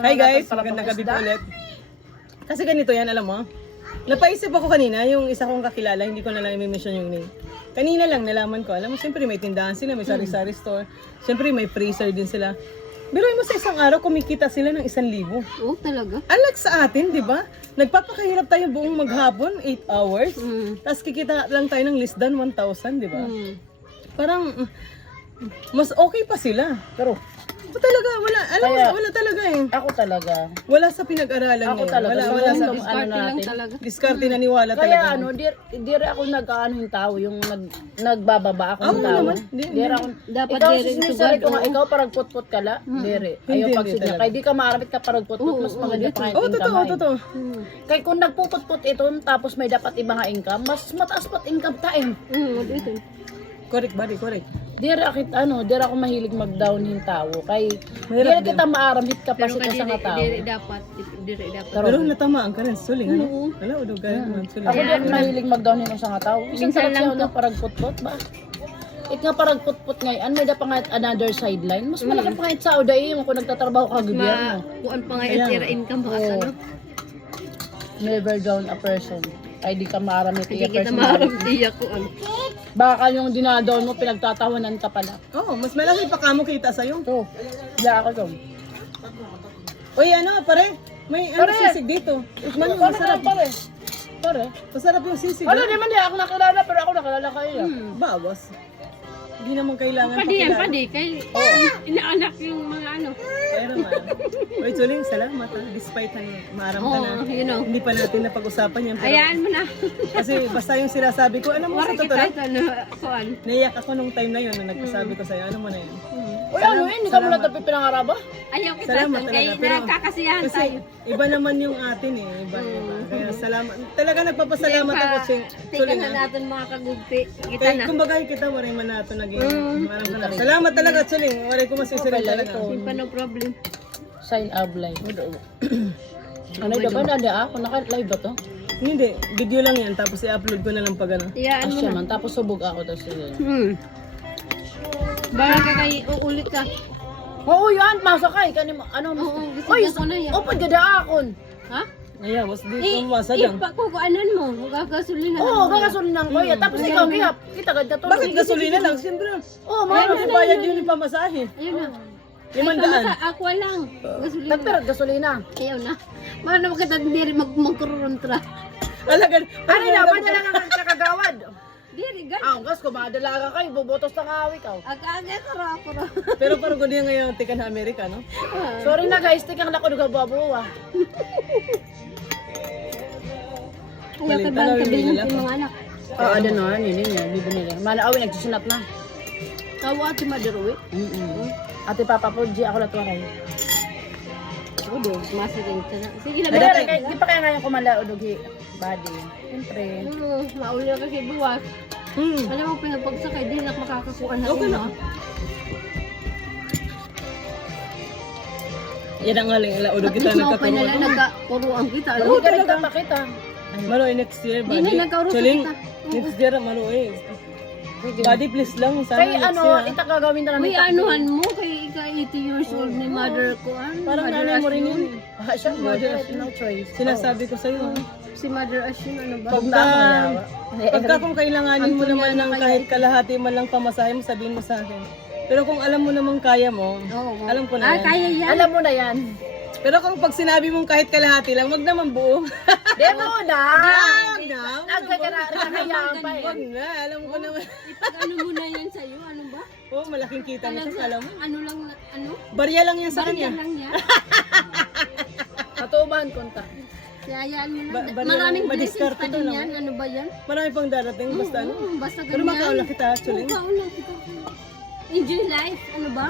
Hi guys, magandang gabi po ulit. Kasi ganito yan, alam mo. Napaisip ako kanina, yung isa kong kakilala, hindi ko na lang i-mention yung name. Kanina lang nalaman ko, alam mo, siyempre may tindahan sila, may sari-sari store. Siyempre may freezer din sila. Biruin mo sa isang araw, kumikita sila ng 1,000. Oh, talaga? Unlike sa atin, di ba? Nagpapakahirap tayo buong maghapon, 8 hours. Tapos kikita lang tayo ng less than 1,000, di ba? Parang, mas okay pa sila. Pero Talaga, wala. Alam mo, Kaya- wala talaga eh. ako talaga. Wala sa pinag-aralan Ako ngayon. talaga. Wala sa Ano Party lang natin? talaga. diskarte naniwala Kaya talaga. ano, dire ako nag-ano yung tao, yung nagbababa ako ng Oo tao. naman. Di- Dire ako. Dapat Ikaw dire sinisari to ko God, nga, oo. ikaw parang put-put ka la. Dire. Hindi, Ayaw hindi pagsidya. talaga. Kaya di ka maarapit ka parang put-put, mas maganda pa Oo, yung totoo, income. totoo, totoo. Kaya kung nagpuput-put ito, tapos may dapat ibang income, mas mataas pat income tayo. Dito. Correct, buddy, correct. Dire ako mahilig mag-down yung tao. Kay Mahirap dire kita maaramit ka pa Pero sa nga tao. diri dapat. Diri dapat. Pero natamaan ka rin, suling, ano? Wala, udog ka rin, suling. Ako di ako mahilig mag-down yung sa nga tao. Isang Minsan sarap lang siya na parang put-put ba? It nga parang put-put ngayon, may da pa nga another sideline. Mas malaki pa nga sa Oda yung kung nagtatrabaho ka gobyerno. Kuan pa nga yung tira income baka Oo. ano. Never down a person. Ay di ka maaramit Hindi iya kita personality. maharap diya ko ano. Baka yung dinadown mo, pinagtatawanan ka pala. Oo, mas malaki pa kamo kita sa'yo. So, hindi ako to. Uy, ano, pare, may ano Pare! sisig dito. Tikman mo, Pare masarap. na, pare. Pare. Masarap yung sisig. Ano ah. naman di ako nakilala, pero ako nakilala kayo. Bawas. Hindi naman kailangan Padi yan, pakilala. padi. Kay inaanak yung mga ano. Pero man. Uy, suling, salamat ha. Despite ang maaram ka na. Oo, you know. Hindi pa natin napag-usapan yan. Pero, Ayaan mo na. kasi basta yung sinasabi ko, alam mo Wala sa kita totoo, ito ano. Kuan. naiyak ako nung time na yun na nagpasabi ko sa'yo. Ano mo na yun? Uy, ano yun? Hindi ka mula tapi pinangaraba? Ayaw kita Salamat doon. talaga, Kaya pero- nakakasiyahan Kasi tayo. iba naman yung atin eh. Iba. Kaya salamat. Talaga nagpapasalamat ako sa Tika suling. na natin mga kagugpi. Kita Kaya na. kumbaga kita mo rin man nato naging marang ka na. Salamat talaga suling. Wala ko masisirin talaga. Simpa no problem. Sign up live. Ano ito ba? Nanda ako? Naka-live ba to? Hindi, video lang yan. Tapos i-upload ko na lang pag ano. Iyaan mo Asya na. man. Tapos subog ako. Tapos Baka ka kay uulit ka. Oo, yan. Masakay. Kanim, ano? Oo, gusto Uy, ko na yan. o pagdadaakon. Ha? Ayan, was di ko masadang. Pagkukuanan mo. Gagasolina. Oo, gagasolin ng kuya. Tapos ikaw, kaya kita ganda to. Bakit gasolina lang? Siyempre, Oo, mahal mahal. ko bayad yun yung pamasahe. Ayun na. 500. Aqua lang. Gasolina. Nagperat gasolina. Ayaw na. Baka naman kita hindi rin magkuruntra. Alagan. Ano na, madala nga ka kagawad. Diri, gan. Ang gas ko, madala ka kayo. Bubotos ng awik ka. Aga-aga kara. Pero parang gusto niya ngayon tika na Amerika, no? Sorry na guys, tikang lako duga babuwa. Ayaw ka ba ang kabilhin ng mga anak? Oo, ano na, nini niya, bibi nila. Malaawi, nagsisinap na. Tawa at si Madarowi. Ate Papa po, G, ako natuwa kayo. Udo, masiring ka na. Sige na, Pero, bata. di pa kaya ngayon kumala o dugi, body. Siyempre. Mauli na kasi buwas. Alam mo, pinapagsakay, di na makakakuha na. Okay na. Yan ang aling ilaudog kita At least maupay na lang, nagkakaroon. nagkapuruan kita. Alam Oo, mo, talaga pakita. Maloy next year, Di na buddy. nagkaroon Chuling, kita. next year, maloy. Buddy, please lang. Sana Kaya next ano, year. itak gagawin na namin. Uy, anuhan mo, kay ika 80 years old ni mother ko. Parang nanay mo rin yun. Ah, siya, no choice. Sinasabi ko sa'yo. Si Mother Ashin, ano ba? Pagka kung kailanganin mo naman ng kahit kalahati man lang pamasahe mo, sabihin mo sa akin. Pero kung alam mo namang kaya mo, Oo. alam ko na yan. Kaya yan. Alam mo na yan. Pero kung pag sinabi mong kahit kalahati lang, wag naman buo. Demo na! Wag na. Nagkakayaan pa eh. Wag na. Alam ko naman. Ipag-ano mo na yan sa'yo, ano ba? Oh, malaking kita nito sa alam mo. Ano lang, ano? Barya lang yan sa Barya kanya. lang yan. Katuban, kontak. Kayaan mo na. Barya Maraming lang, blessings madiskarte pa to din lang. yan. Ano ba yan? Marami pang darating, basta ano. Basta Pero ganyan. makaula kita actually. Makaula kita. Enjoy life. Ano ba?